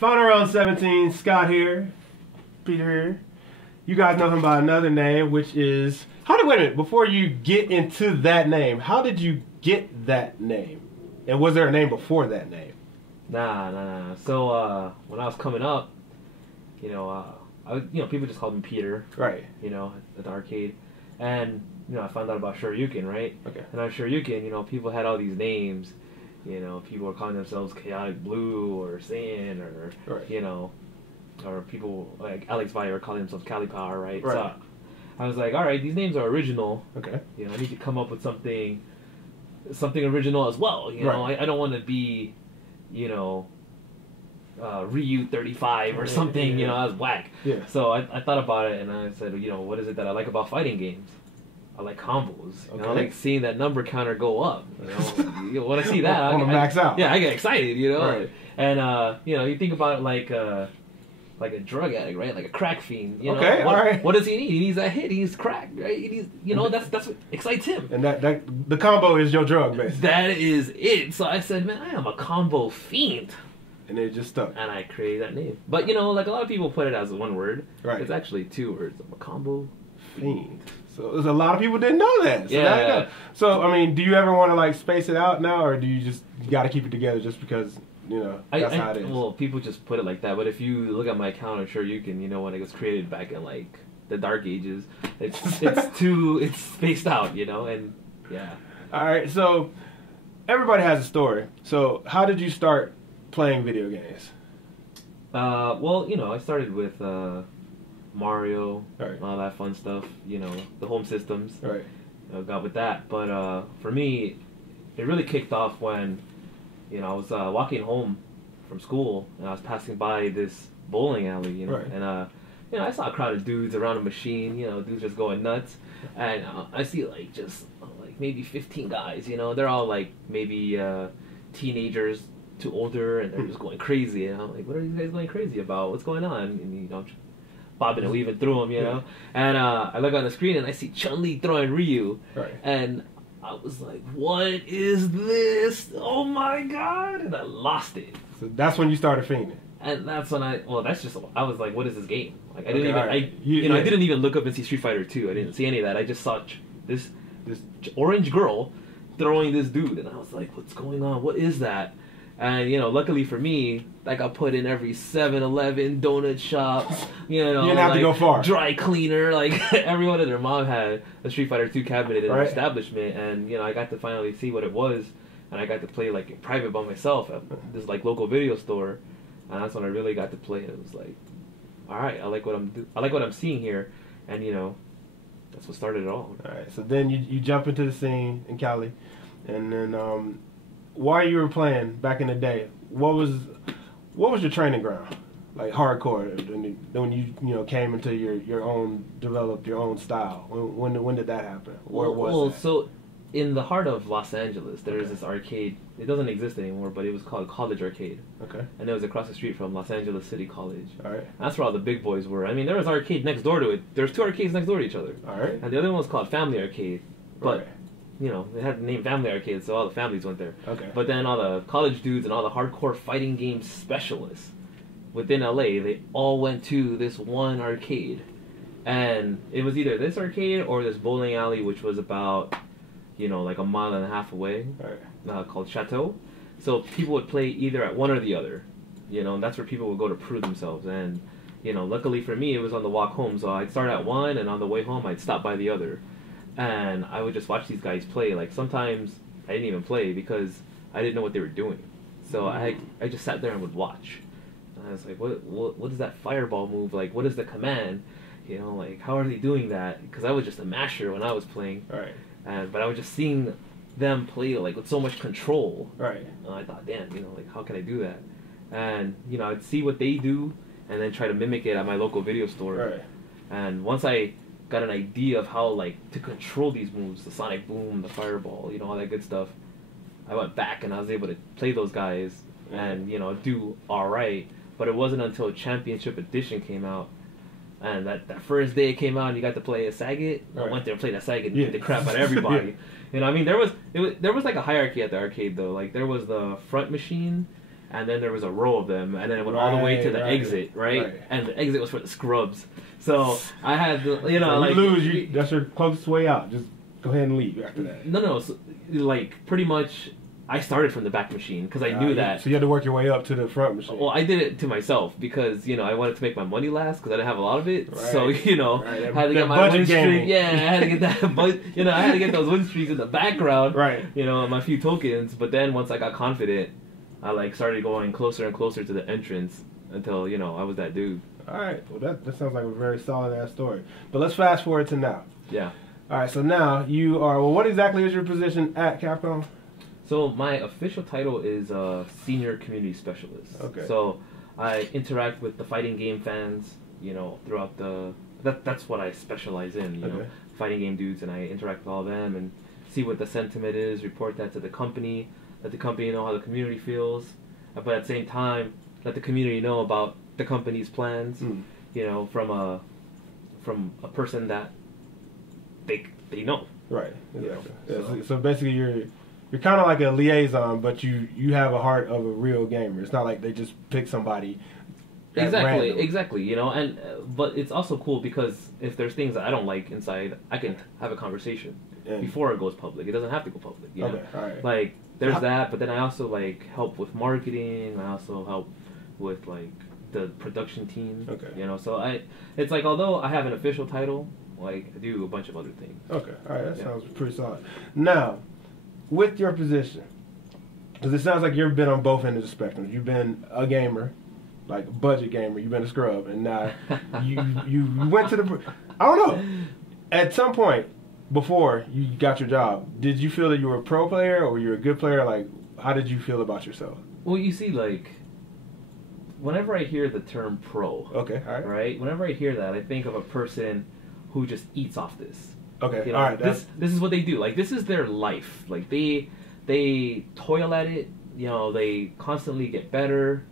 FR17, Scott here, Peter here. You guys know him by another name, which is... wait a minute, before you get into that name, how did you get that name? And was there a name before that name? Nah. So, when I was coming up, people just called me Peter. Right. At the arcade. And, I found out about Shoryuken, right? Okay. And on Shoryuken, people had all these names. People were calling themselves Chaotic Blue or Saiyan or, right. Or people like Alex Vaya were calling themselves Cali Power, right? Right. So I was like, all right, these names are original. Okay. I need to come up with something original as well. Right. I don't want to be, Ryu 35 or something. Yeah. I was whack. Yeah. So I thought about it and I said, what is it that I like about fighting games? I like combos. Okay. I like seeing that number counter go up. When I see that, I want to max out. Yeah, I get excited. Right. And you think about it like a drug addict, right? Like a crack fiend. Okay, all right. What does he need? He needs that hit. He needs crack, right? He needs, that's what excites him. And that the combo is your drug, basically. That is it. So I said, man, I am a combo fiend. And it just stuck. And I created that name. But like a lot of people put it as one word. Right. It's actually two words. I'm a combo fiend. So there's a lot of people didn't know that. So yeah. So I mean, do you ever want to space it out now, or do you just got to keep it together just because that's how it is? Well, people just put it like that. But if you look at my account, I'm sure you can. When it was created back in the Dark Ages, it's spaced out. And yeah. All right. So everybody has a story. So how did you start playing video games? Well, I started with Mario, right. all that fun stuff, the home systems. Right. Got with that. But for me, it really kicked off when, I was walking home from school and I was passing by this bowling alley, right. And I saw a crowd of dudes around a machine, dudes just going nuts, and I see just maybe 15 guys, they're all maybe teenagers to older, and they're just going crazy, and I'm like, what are these guys going crazy about? What's going on? And bobbing and weaving through them, Yeah. And I look on the screen and I see Chun-Li throwing Ryu, right. And I was like, what is this? Oh my god! And I lost it. So that's when you started fiending. And that's when I was like, what is this game? I didn't even, right. I didn't even look up and see Street Fighter 2. I didn't see any of that. I just saw this orange girl throwing this dude, and I was like, what's going on? What is that? And luckily for me, that got put in every 7-Eleven, donut shop, you didn't have to go far. Dry cleaner, everyone and their mom had a Street Fighter 2 cabinet in right. their establishment, and I got to finally see what it was, and I got to play in private by myself at this local video store, and that's when I really got to play. It was like, all right, I like what I'm seeing here, and that's what started it all. All right, so then you jump into the scene in Cali, and then while you were playing back in the day, what was your training ground, hardcore? When you came into your own, developed your own style. When did that happen? Where was that? So in the heart of Los Angeles, there is this arcade. It doesn't exist anymore, but it was called College Arcade. Okay. And it was across the street from Los Angeles City College. All right. And that's where all the big boys were. I mean, there was arcade next door to it. There's two arcades next door to each other. All right. And the other one was called Family Arcade, but. Right. They had the name Family Arcade, so all the families went there. Okay. But then all the college dudes and all the hardcore fighting game specialists within LA, they all went to this one arcade. And it was either this arcade or this bowling alley, which was about, a mile and a half away, right. Called Chateau. So people would play either at one or the other, and that's where people would go to prove themselves. And, luckily for me, it was on the walk home, so I'd start at one, and on the way home, I'd stop by the other. And I would just watch these guys play. Sometimes I didn't even play because I didn't know what they were doing. So I just sat there and would watch. And I was like, what is that fireball move? What is the command? How are they doing that? Because I was just a masher when I was playing. Right. But I was just seeing them play with so much control. Right. And I thought, damn, how can I do that? And I'd see what they do and then try to mimic it at my local video store. Right. And once I got an idea of how to control these moves, the sonic boom, the fireball, all that good stuff, I went back and I was able to play those guys and do all right. But it wasn't until Championship Edition came out, and that first day it came out and you got to play a Saget. Right. I went there and played a Saget and beat the crap out of everybody. I mean, there was a hierarchy at the arcade though. There was the front machine, and then there was a row of them, and then it went all the way to the exit, right? And the exit was for the scrubs. So I had, you know, so like... You lose, that's your closest way out. Just go ahead and leave after that. No, so, like, pretty much... I started from the back machine because I knew that. So you had to work your way up to the front machine. Well, I did it to myself because, you know, I wanted to make my money last because I didn't have a lot of it. Right. So, you know, I had to get my win streak. Yeah, I had to get that. But, you know, I had to get those win streaks in the background. Right. You know, my few tokens. But then once I got confident, I, like, started going closer and closer to the entrance until, you know, I was that dude. All right. Well, that sounds like a very solid-ass story. But let's fast forward to now. Yeah. All right. So now you are, well, what exactly is your position at Capcom? So my official title is Senior Community Specialist. Okay. So I interact with the fighting game fans, you know, throughout the... That's what I specialize in, you know, fighting game dudes, and I interact with all of them and see what the sentiment is, report that to the company, let the company know how the community feels, but at the same time, let the community know about the company's plans, you know, from a person that they know. Right. Exactly. You know, so basically you're kind of like a liaison, but you have a heart of a real gamer. It's not like they just pick somebody. Exactly. You know, and but it's also cool because if there's things that I don't like inside, I can have a conversation before it goes public. It doesn't have to go public. You know? All right. Like there's that, but then I also like help with marketing. I also help with like the production team. Okay. You know, so it's like although I have an official title, like I do a bunch of other things. Okay. All right. That sounds pretty solid. Now, with your position, because it sounds like you've been on both ends of the spectrum. You've been a gamer, like a budget gamer. You've been a scrub, and now you went to the. I don't know. At some point before you got your job, did you feel that you were a pro player or you were a good player? Like, how did you feel about yourself? Well, you see, like, whenever I hear the term pro, right? Whenever I hear that, I think of a person who just eats off this. Okay, you know, all right. This is what they do. Like, this is their life. Like, they toil at it. You know, they constantly get better,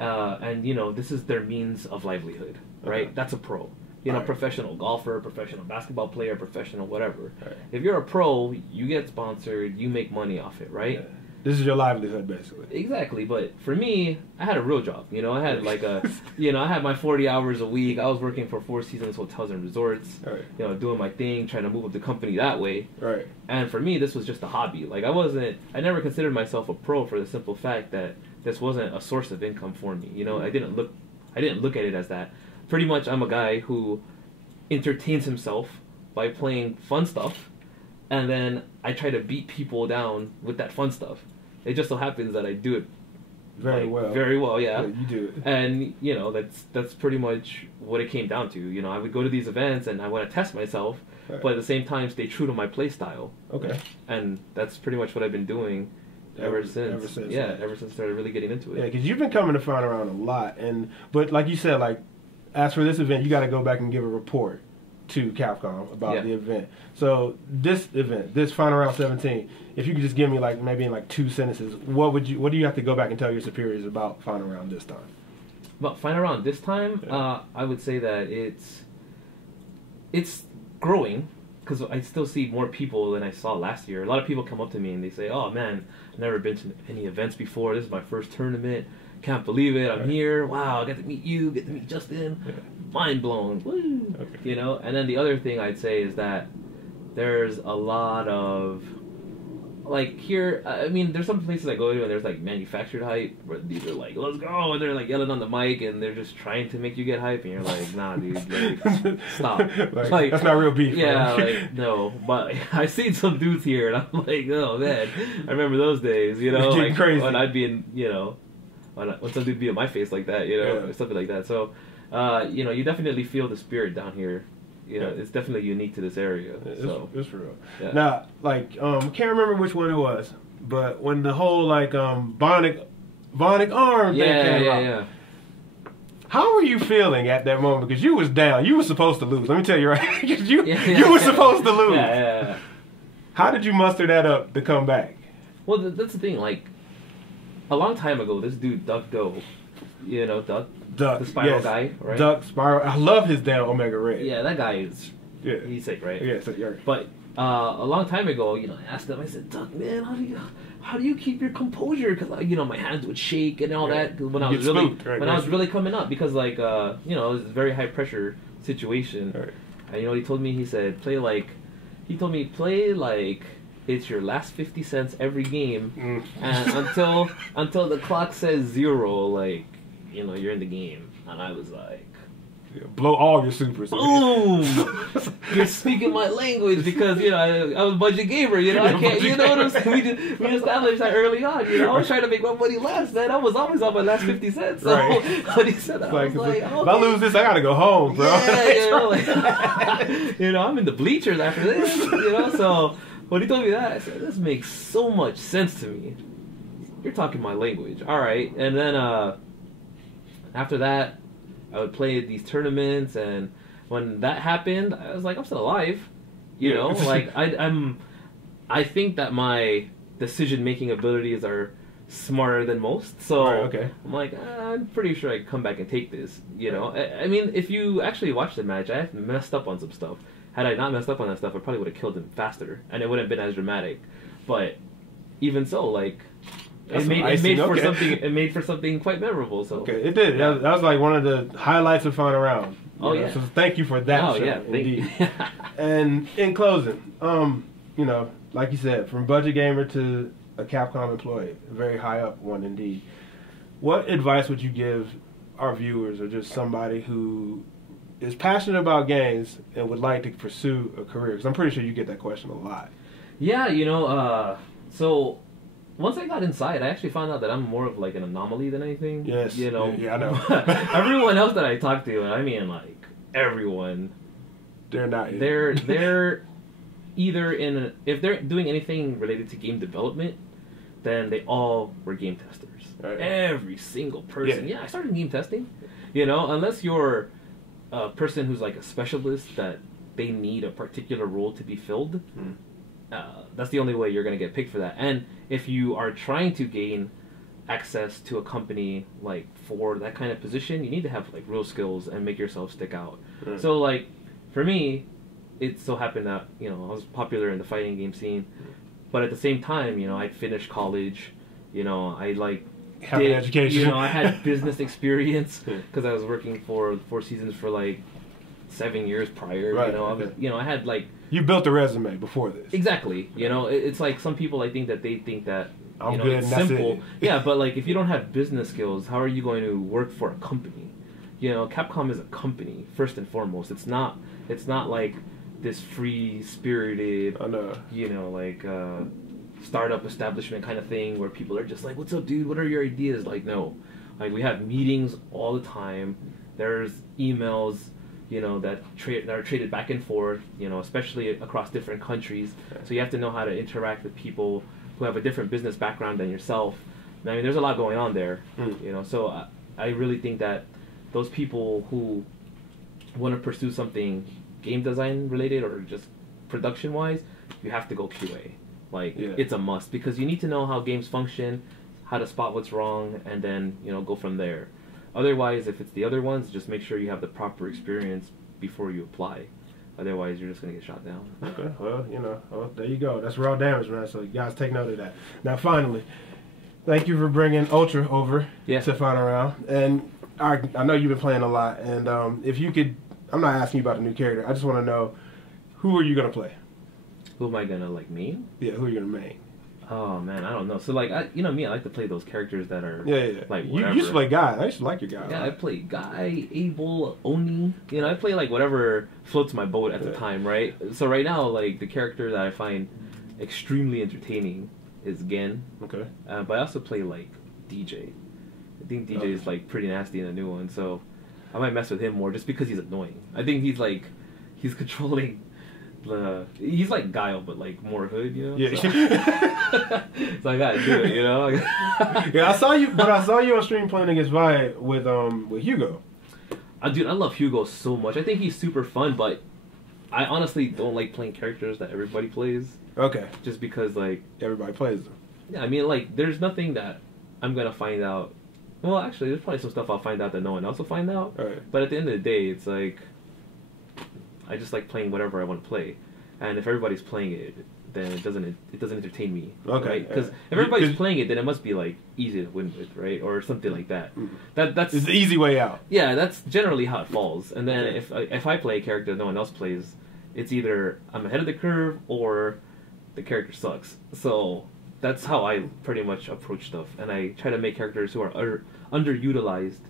and you know, this is their means of livelihood. Right? That's a pro. You know, professional golfer, professional basketball player, professional whatever. Right. If you're a pro, you get sponsored. You make money off it, right? Yeah. This is your livelihood, basically. Exactly, but for me, I had a real job. You know, I had like you know, I had my 40 hours a week. I was working for Four Seasons Hotels and Resorts. Right. You know, doing my thing, trying to move up the company that way. Right. And for me, this was just a hobby. Like I never considered myself a pro for the simple fact that this wasn't a source of income for me. You know, I didn't look at it as that. Pretty much, I'm a guy who entertains himself by playing fun stuff. And then I try to beat people down with that fun stuff. It just so happens that I do it very well, yeah. You do it. And, you know, that's pretty much what it came down to. You know, I would go to these events and I want to test myself, but at the same time stay true to my play style. Okay. And that's pretty much what I've been doing ever since. Ever since I started really getting into it. Yeah, because you've been coming to Final Round a lot. But like you said, like, as for this event, you got to go back and give a report to Capcom about the event. So this event, this Final Round 17, if you could just give me like maybe in like 2 sentences, what do you have to go back and tell your superiors about Final Round this time? About Final Round this time, I would say that it's growing because I still see more people than I saw last year. A lot of people come up to me and they say, "Oh man, I've never been to any events before. This is my first tournament. Can't believe it. I'm here. Wow, I got to meet you. Get to meet Justin. Mind blown. Woo!" You know. And then the other thing I'd say is that there's a lot of like here. I mean, there's some places I go to and there's like manufactured hype where these are like, "Let's go," and they're like yelling on the mic and they're just trying to make you get hype, and you're like, "Nah, dude, like, stop." Like that's not real beef. Yeah, like no. But I've seen some dudes here, and I'm like, "Oh man, I remember those days." You know, like crazy. When I'd be in, you know. When some dude be in my face like that, you know, something like that. So, you know, you definitely feel the spirit down here. You know, it's definitely unique to this area. It's for real. Yeah. Now, like, can't remember which one it was, but when the whole like BIONIC arm thing came out. Yeah. How were you feeling at that moment? Because you was down. You were supposed to lose. Let me tell you right. you were supposed to lose. Yeah. How did you muster that up to come back? Well, that's the thing. Like, a long time ago, this dude, Duck Doe, you know, Duck, the Spiral guy, right? Duck, Spiral. I love his damn Omega Red. Yeah, that guy is, he's sick, right? Yeah, sick, But a long time ago, you know, I asked him, I said, "Duck, man, how how do you keep your composure? Because you know, my hands would shake and all that when I was I was really coming up, because like you know, it was a very high pressure situation. Right. And you know what he told me? He said, play like it's your last 50 cents every game, and until the clock says 0, like, you know, you're in the game. And I was like, blow all your supers. boom! You're speaking my language, because, you know, I was a budget gamer, you know, I can't, you know what I'm saying? We established that early on, you know, I was trying to make my money last, man. I was always on my last 50 cents. So when he said that, I was like, okay. If I lose this, I gotta go home, bro. Yeah, you know, like, you know, I'm in the bleachers after this, you know, so when he told me that, I said, this makes so much sense to me. You're talking my language. All right. And then after that, I would play these tournaments, and when that happened, I was like, I'm still alive. You know, like I think that my decision-making abilities are smarter than most. So I'm like, I'm pretty sure I can come back and take this. You know, I mean, if you actually watch the match, I messed up on some stuff. Had I not messed up on that stuff, I probably would have killed him faster, and it wouldn't have been as dramatic. But even so, like, it made for something quite memorable. So it did. Yeah. That was like one of the highlights of Final Round. Yeah. So thank you for that. Oh yeah, indeed. And in closing, you know, like you said, from budget gamer to a Capcom employee, a very high up one indeed. What advice would you give our viewers, or just somebody who is passionate about games and would like to pursue a career? Because I'm pretty sure you get that question a lot. Yeah, you know, so once I got inside, I actually found out that I'm more of like an anomaly than anything. Yes. You know. Yeah, I know. Everyone else that I talk to, and I mean like everyone, they're not. They're either if they're doing anything related to game development, then they all were game testers. Right. Every single person. Yeah, I started game testing. You know, unless you're a person who's like a specialist that they need a particular role to be filled, that's the only way you're going to get picked for that. And if you are trying to gain access to a company like for that kind of position, you need to have like real skills and make yourself stick out. So like for me, it so happened that, you know, I was popular in the fighting game scene, but at the same time, you know, I'd finished college, you know, I like have an education. You know, I had business experience because I was working for Four Seasons for like 7 years prior. Right, you know, I had like, you built a resume before this. Exactly. You know, it's like some people, I think that they think that, I'm you know, good, it's and simple. that's it. Yeah, but like if you don't have business skills, how are you going to work for a company? You know, Capcom is a company first and foremost. It's not like this free spirited, you know, like startup establishment kind of thing where people are just like, what's up, dude? What are your ideas? Like, no. Like, we have meetings all the time. There's emails, you know, that are traded back and forth, you know, especially across different countries. So you have to know how to interact with people who have a different business background than yourself. I mean, there's a lot going on there, you know. So I really think that those people who want to pursue something game design related or just production wise, you have to go QA. Like, it's a must, because you need to know how games function, how to spot what's wrong, and then, you know, go from there. Otherwise, if it's the other ones, just make sure you have the proper experience before you apply. Otherwise, you're just going to get shot down. Okay, well, you know, there you go. That's raw damage, man. So you guys take note of that. Now, finally, thank you for bringing Ultra over to Final Round. And I know you've been playing a lot, and if you could, I'm not asking you about a new character. I just want to know, who are you going to play? Who am I going to, like, main? Yeah, who are you going to main? Oh, man, I don't know. So, like, you know me, I like to play those characters that are, like, you used to play Guy. I used to like your Guy. Yeah, I play Guy, Abel, Oni. You know, I play, like, whatever floats my boat at the time, right? So right now, like, the character that I find extremely entertaining is Gen. Okay. But I also play, like, DJ. I think DJ is, like, pretty nasty in the new one, so I might mess with him more just because he's annoying. I think he's, like, he's controlling... he's like Guile, but like more hood, you know. Yeah. So I gotta do it, you know. I saw you on stream playing against Vi with Hugo. Dude, I love Hugo so much. I think he's super fun, but I honestly don't like playing characters that everybody plays. Okay. Just because like everybody plays them. Yeah, I mean, like, there's nothing that I'm gonna find out. Well, actually, there's probably some stuff I'll find out that no one else will find out. Right. But at the end of the day, it's like I just like playing whatever I want to play, and if everybody's playing it, then it doesn't entertain me. Okay. Right? Because if everybody's playing it, then it must be like easy to win with, right? Or something like that. That's it's the easy way out. Yeah, that's generally how it falls. And then if I play a character no one else plays, it's either I'm ahead of the curve or the character sucks. So that's how I pretty much approach stuff, and I try to make characters who are underutilized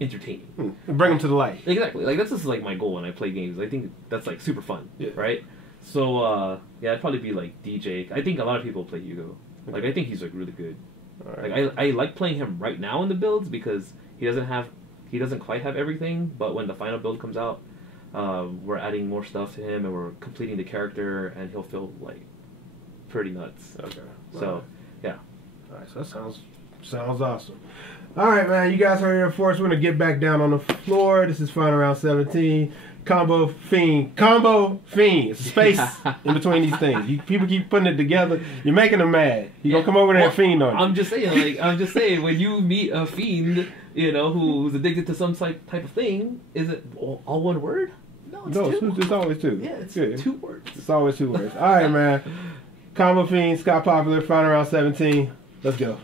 entertaining. Bring them to the light. Exactly. Like that's just like my goal when I play games. I think that's like super fun, right? So yeah, I'd probably be like DJ. I think a lot of people play Yugo. Like I think he's like really good. Right. Like I like playing him right now in the builds because he doesn't quite have everything. But when the final build comes out, we're adding more stuff to him and we're completing the character, and he'll feel like pretty nuts. Okay. So yeah. All right. So that sounds awesome. All right, man. You guys heard it first. We're gonna get back down on the floor. This is Final Round 17. Combo Fiend. Space in between these things. People keep putting it together. You're making them mad. You gonna come over there and Fiend on you. I'm just saying, when you meet a Fiend, you know, who's addicted to some type of thing, is it all one word? No, it's two. It's always two. Yeah, it's 2 words. It's always 2 words. All right, man. Combo Fiend, Scott Popular, Final Round 17. Let's go.